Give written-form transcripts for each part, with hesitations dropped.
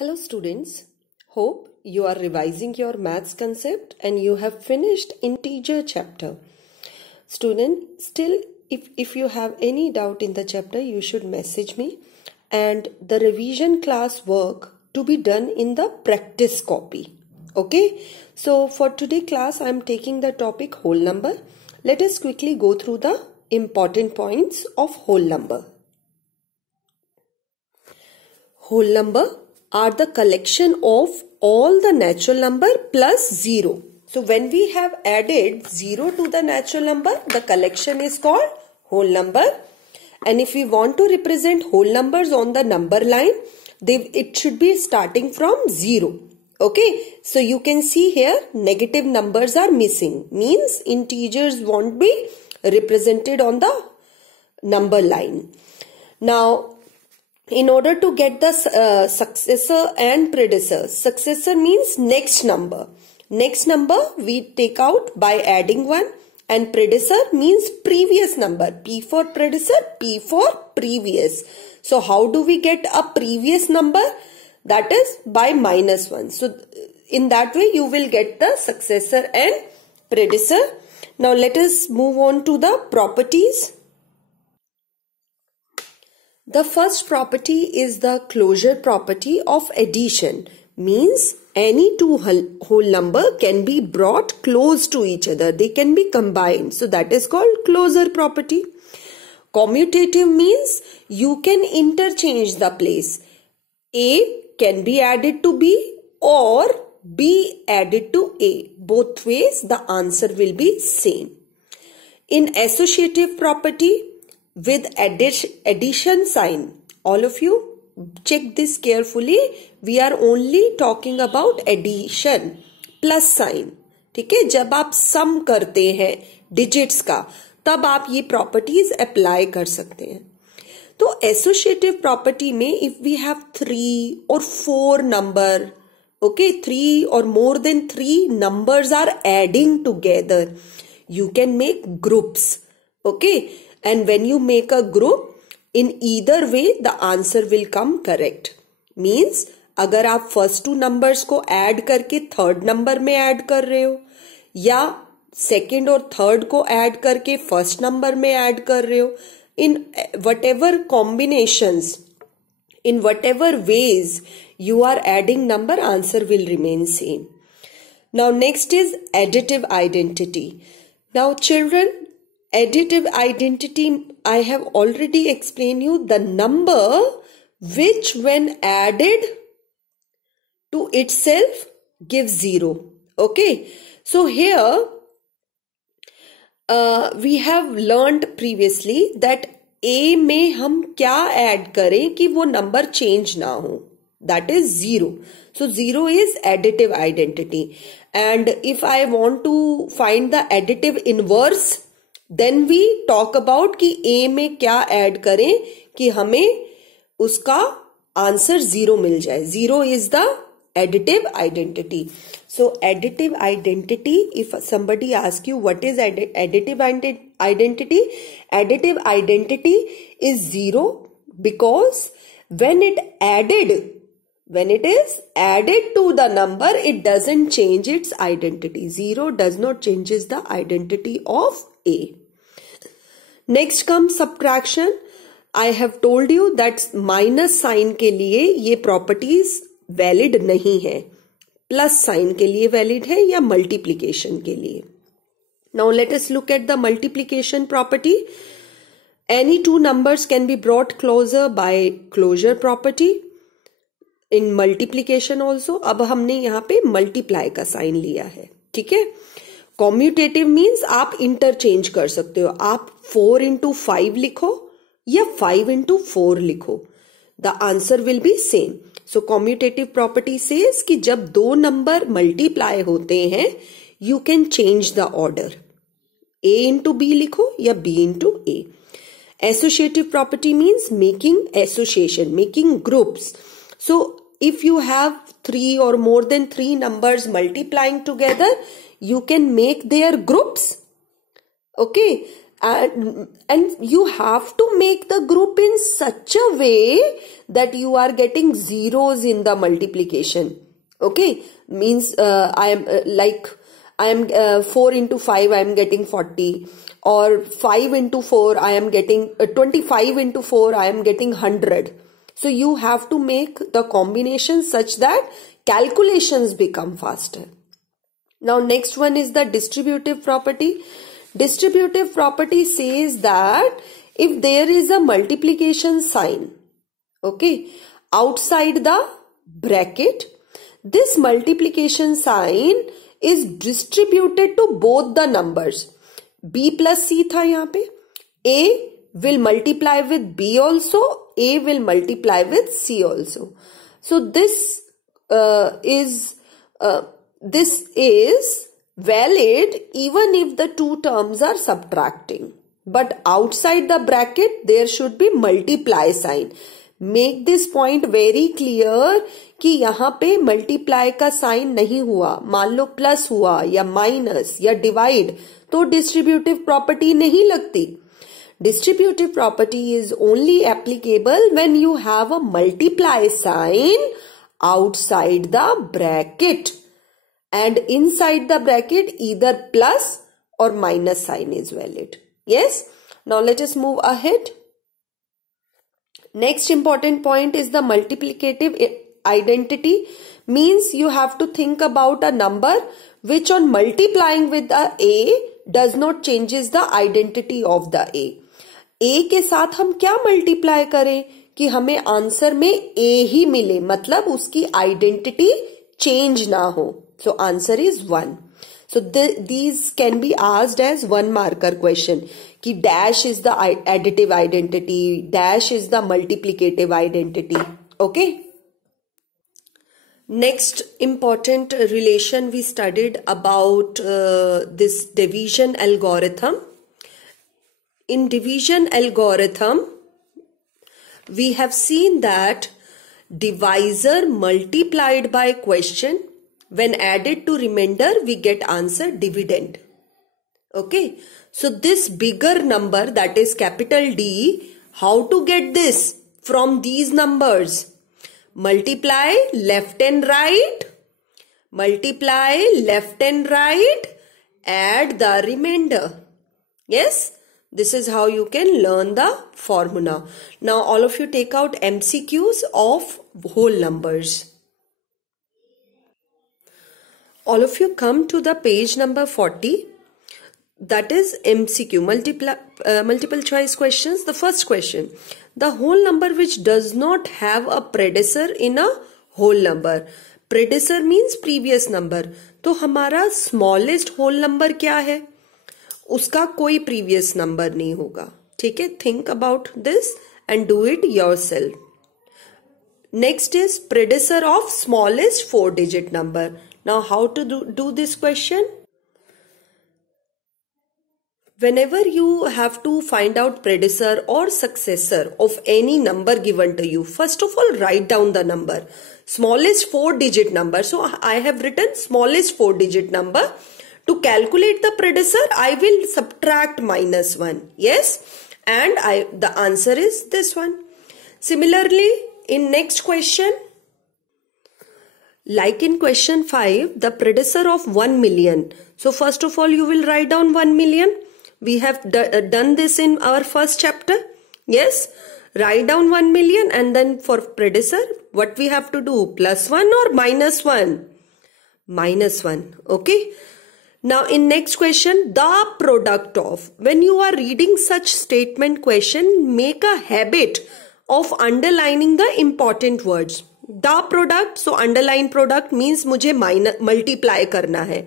Hello students, hope you are revising your maths concept and you have finished integer chapter. Student, still if you have any doubt in the chapter, you should message me, and the revision class work to be done in the practice copy. Okay, so for today class I am taking the topic whole number. Let us quickly go through the important points of whole number. Whole number are the collection of all the natural number plus 0. So when we have added 0 to the natural number, the collection is called whole number. And if we want to represent whole numbers on the number line, it should be starting from 0. Okay, so you can see here negative numbers are missing, means integers won't be represented on the number line. Now, in order to get the successor and predecessor, successor means next number. Next number we take out by adding 1, and predecessor means previous number. P for predecessor, P for previous. So how do we get a previous number? That is by -1. So in that way you will get the successor and predecessor. Now let us move on to the properties. The first property is the closure property of addition, means any two whole number can be brought close to each other. They can be combined. So that is called closure property. Commutative means you can interchange the place. A can be added to B or B added to A. Both ways the answer will be same. In associative property, with addition sign, all of you check this carefully. We are only talking about addition plus sign. ठीक है, जब आप सम करते हैं digits का तब आप ये प्रॉपर्टीज अप्लाई कर सकते हैं. तो एसोसिएटिव प्रॉपर्टी में if we have 3 or 4 number, okay, 3 or more than 3 numbers are adding together, you can make groups. Okay, and when you make a group, in either way the answer will come correct. Means अगर आप first 2 numbers को add करके third number में add कर रहे हो, या second और थर्ड को ऐड करके फर्स्ट नंबर में ऐड कर रहे हो, in whatever combinations, in whatever ways you are adding number, answer will remain same. Now next is additive identity. Now children, additive identity, I have already explained you the number which when added to itself gives 0. Okay, so here we have learned previously that A में हम क्या add करें कि वो number change ना हो, that is 0. So 0 is additive identity. And if I want to find the additive inverse, then we talk about कि A में क्या add करें कि हमें उसका आंसर 0 मिल जाए. 0 is the additive identity. So additive identity, if somebody asks you what is additive identity, additive identity is 0 because when it is added to the number, it doesn't change its identity. 0 does not changes the identity of A. Next comes subtraction. I have told you that minus sign के लिए ये properties valid नहीं है, plus sign के लिए valid है, या multiplication के लिए. Now let us look at the multiplication property. Any two numbers can be brought closer by closure property. In multiplication also, अब हमने यहाँ पे multiply का sign लिया है. ठीक है. कॉम्यूटेटिव मीन्स आप इंटरचेंज कर सकते हो. आप 4 into 5 लिखो या 5 into 4 लिखो, the answer will be same. So commutative property says कि जब 2 नंबर मल्टीप्लाई होते हैं, you can change the order. A into B लिखो या B into A. Associative property means making association, making groups. So if you have 3 or more than 3 numbers multiplying together, you can make their groups. Okay, and you have to make the group in such a way that you are getting zeros in the multiplication. Okay, means I am 4 into 5 I am getting 40, or 5 into 4 I am getting 25 into 4 I am getting 100. So you have to make the combination such that calculations become faster. Now next one is the distributive property. Distributive property says that if there is a multiplication sign, okay, outside the bracket, this multiplication sign is distributed to both the numbers. B plus C था यहाँ पे. A will multiply with B also. A will multiply with C also. So this is valid even if the two terms are subtracting. But outside the bracket there should be multiply sign. Make this point very clear कि यहाँ पे multiply का sign नहीं हुआ, मान लो plus हुआ या minus या divide, तो distributive property नहीं लगती. Distributive property is only applicable when you have a multiply sign outside the bracket, and inside the bracket either plus or minus sign is valid. Yes. Now let us move ahead. Next important point is the multiplicative identity. Means you have to think about a number which on multiplying with a does not changes the identity of the a. A के साथ हम क्या multiply करें कि हमें answer में a ही मिले, मतलब उसकी आइडेंटिटी चेंज ना हो. So answer is 1. So these can be asked as one marker question कि dash is the additive identity, dash is the multiplicative identity. Okay. Next important relation we studied about this division algorithm. In division algorithm, we have seen that divisor multiplied by question, when added to remainder, we get answer dividend. Okay. So this bigger number, that is capital D, how to get this from these numbers? Multiply left and right, multiply left and right, add the remainder. Yes. This is how you can learn the formula. Now all of you take out MCQs of whole numbers. All of you come to the page number 40. That is MCQ, multiple choice questions. The first question, the whole number which does not have a predecessor in a whole number. Predecessor means previous number. तो हमारा smallest whole number क्या है? उसका कोई previous number नहीं होगा. ठीक है? Think about this and do it yourself. Next is predecessor of smallest 4-digit number. Now how to do this question? Whenever you have to find out predecessor or successor of any number given to you, first of all write down the number. Smallest 4-digit number. So I have written smallest 4-digit number. To calculate the predecessor, I will subtract -1. Yes. And the answer is this one. Similarly, in next question, like in question 5, the predecessor of 1 million. So first of all, you will write down 1 million. We have done this in our first chapter. Yes. Write down 1 million, and then for predecessor, what we have to do? +1 or -1? -1. Okay. Now in next question, the product of. When you are reading such statement question, make a habit of underlining the important words. The product, so underline product means मुझे multiply करना है.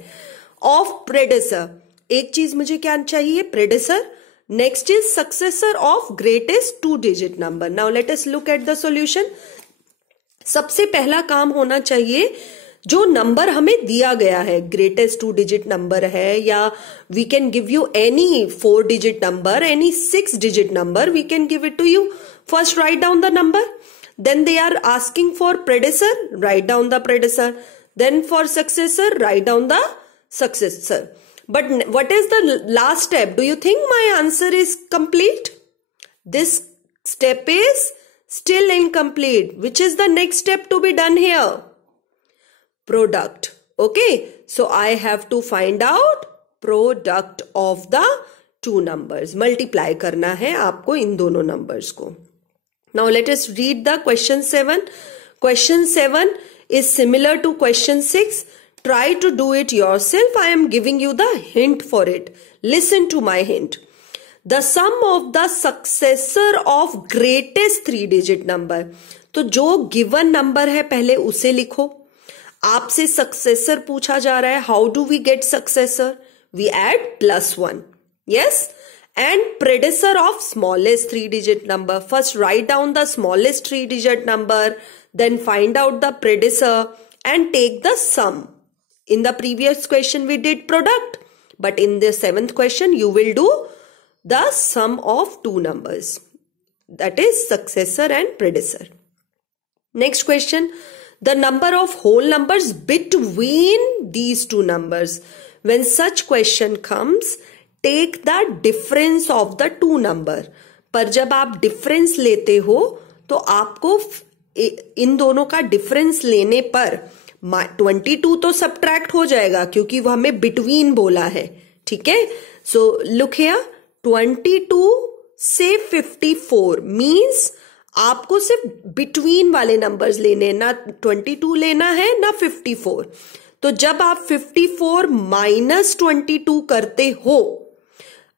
Of predecessor, एक चीज मुझे क्या चाहिए? Predecessor. Next is successor of greatest 2-digit number. Now let us look at the solution. सबसे पहला काम होना चाहिए, जो नंबर हमें दिया गया है, ग्रेटेस्ट 2-digit नंबर है, या we can give you any 4-digit number, any 6-digit number, we can give it to you. First write down the number, then they are asking for predecessor, write down the predecessor, then for successor, write down the successor. But what is the last step? Do you think my answer is complete? This step is still incomplete. Which is the next step to be done here? Product. Okay. So I have to find out product of the two numbers. Multiply करना है आपको इन दोनों numbers को. Now let us read the question 7. Question 7 is similar to question 6. Try to do it yourself. I am giving you the hint for it. Listen to my hint. The sum of the successor of greatest 3-digit number. तो जो given number है पहले उसे लिखो. आपसे successor पूछा जा रहा है. How do we get successor? We add +1. Yes? And predecessor of smallest 3-digit number. First write down the smallest 3-digit number. Then find out the predecessor and take the sum. In the previous question we did product. But in the 7th question you will do the sum of two numbers. That is successor and predecessor. Next question. The number of whole numbers between these two numbers. When such question comes, take the difference of the two number. पर जब आप difference लेते हो तो आपको इन दोनों का difference लेने पर 22 तो subtract हो जाएगा क्योंकि वो हमें between बोला है. ठीक है. So look here. 22 से 54 means आपको सिर्फ between वाले numbers लेने, ना 22 लेना है ना 54. तो जब आप 54 minus 22 करते हो,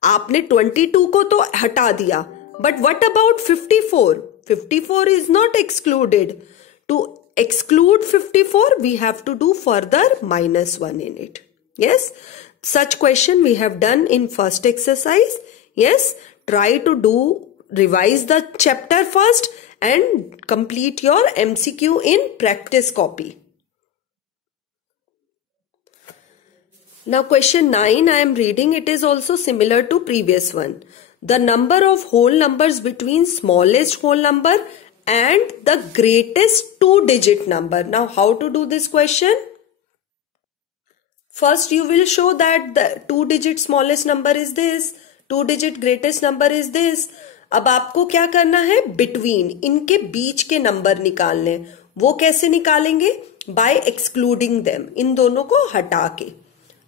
आपने 22 को तो हटा दिया. But what about 54? 54 is not excluded. To exclude 54, we have to do further -1 in it. Yes? Such question we have done in first exercise. Yes? Try to revise the chapter first and complete your MCQ in practice copy. Now question 9 I am reading. It is also similar to previous one. The number of whole numbers between smallest whole number and the greatest 2-digit number. Now how to do this question? First you will show that the 2-digit smallest number is this, 2-digit greatest number is this. अब आपको क्या करना है? Between, इनके बीच के number निकालने. वो कैसे निकालेंगे? By excluding them. इन दोनों को हटा के.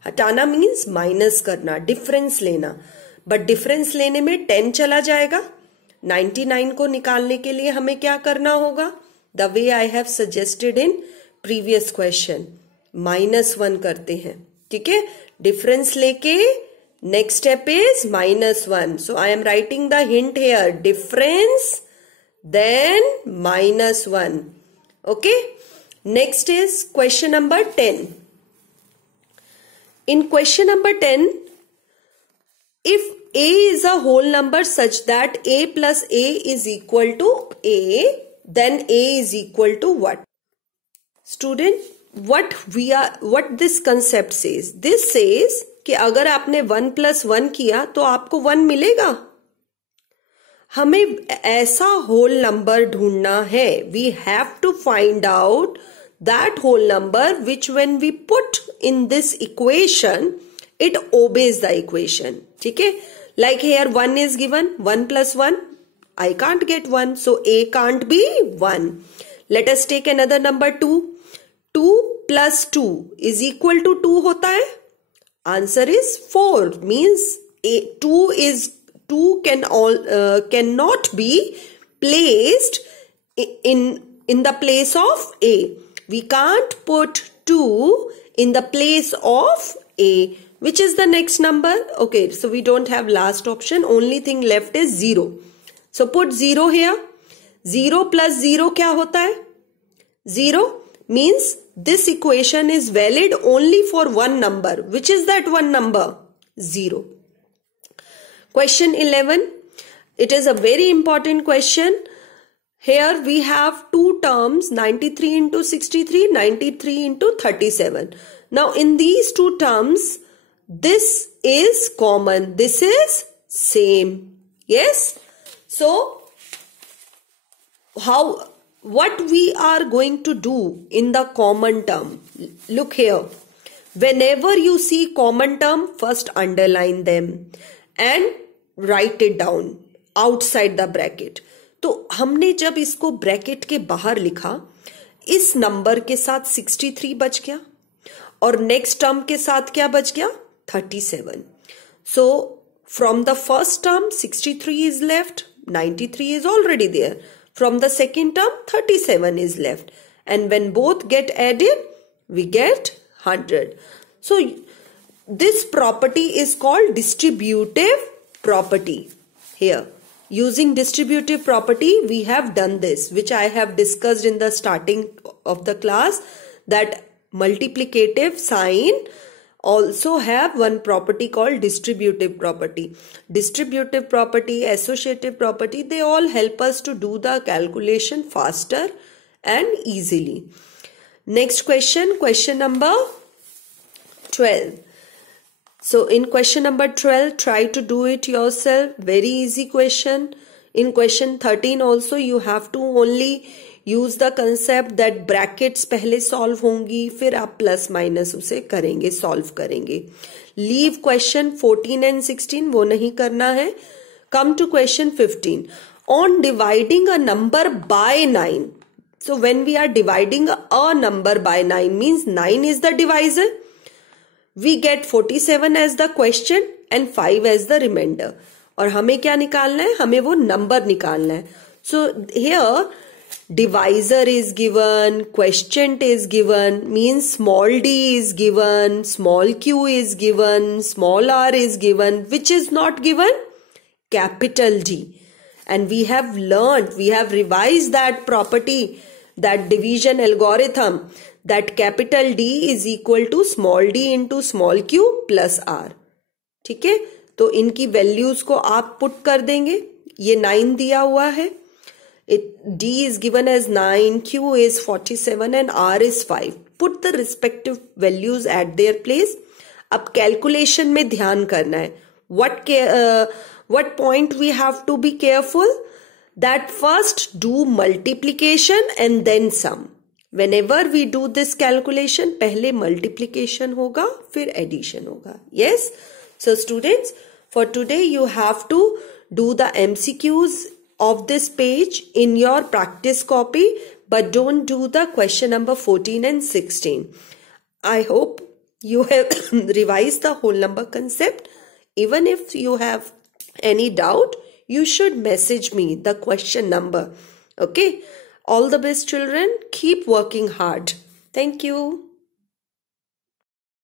हटाना मीन्स माइनस करना, डिफरेंस लेना. बट डिफरेंस लेने में 10 चला जाएगा. 99 को निकालने के लिए हमें क्या करना होगा? The way I have suggested in previous question. -1 करते हैं. ठीक है. डिफरेंस लेके next step is -1. So I am writing the hint here. Difference then -1. Okay. Next is question number 10. In question number 10, if A is a whole number such that A plus A is equal to A, then A is equal to what? Student, what this concept says? This says कि अगर आपने 1 plus 1 किया तो आपको 1 मिलेगा. हमें ऐसा whole number ढूंढना है. We have to find out that whole number which when we put in this equation it obeys the equation. ठीक है. Like here 1 is given. 1 plus 1, I can't get 1, so A can't be 1. Let us take another number 2. 2 plus 2 is equal to 2 होता है. Answer is 4. Means 2 cannot be placed in the place of A. We can't put 2 in the place of A. Which is the next number? Okay, so we don't have last option. Only thing left is 0. So put 0 here. 0 plus 0 क्या होता है? 0 means this equation is valid only for one number. Which is that one number? 0. Question 11. It is a very important question. Here we have two terms, 93 into 63, 93 into 37. Now in these two terms, this is common, this is same. Yes? So, what we are going to do in the common term? Look here. Whenever you see common term, first underline them and write it down outside the bracket. तो हमने जब इसको bracket के बाहर लिखा, इस number के साथ 63 बच गया और नेक्स्ट टर्म के साथ क्या बच गया? 37. So from the first term 63 is left, 93 is already there. From the second term 37 is left, and when both get added we get 100. So this property is called distributive property. Here using distributive property we have done this, which I have discussed in the starting of the class, that multiplicative sign also have one property called distributive property. Distributive property, associative property, they all help us to do the calculation faster and easily. Next question, question number 12. So in question number 12, try to do it yourself. Very easy question. In question 13 also you have to only use the concept that brackets पहले solve होंगी, फिर आप plus minus उसे करेंगे, solve करेंगे. Leave question 14 and 16, वो नहीं करना है. Come to question 15. On dividing a number by 9. So when we are dividing a number by 9 means 9 is the divisor. We get 47 as the question and 5 as the remainder. और हमें क्या निकालना है? हमें वो नंबर निकालना है. So here divisor is given, quotient is given, means small d is given, small q is given, small r is given. Which is not given? Capital D. And we have learned, we have revised that property, that division algorithm, that capital D is equal to small d into small q plus r. ठीक है, तो इनकी values को आप put कर देंगे. ये 9 दिया हुआ है, D is given as 9, Q is 47 and R is 5. Put the respective values at their place. अब calculation में ध्यान करना है. What point we have to be careful? That first do multiplication and then sum. Whenever we do this calculation, पहले multiplication होगा, फिर addition होगा. Yes? So students, for today you have to do the MCQs of this page in your practice copy, but don't do the question number 14 and 16. I hope you have revised the whole number concept. Even if you have any doubt, you should message me the question number. Okay? All the best children. Keep working hard. Thank you.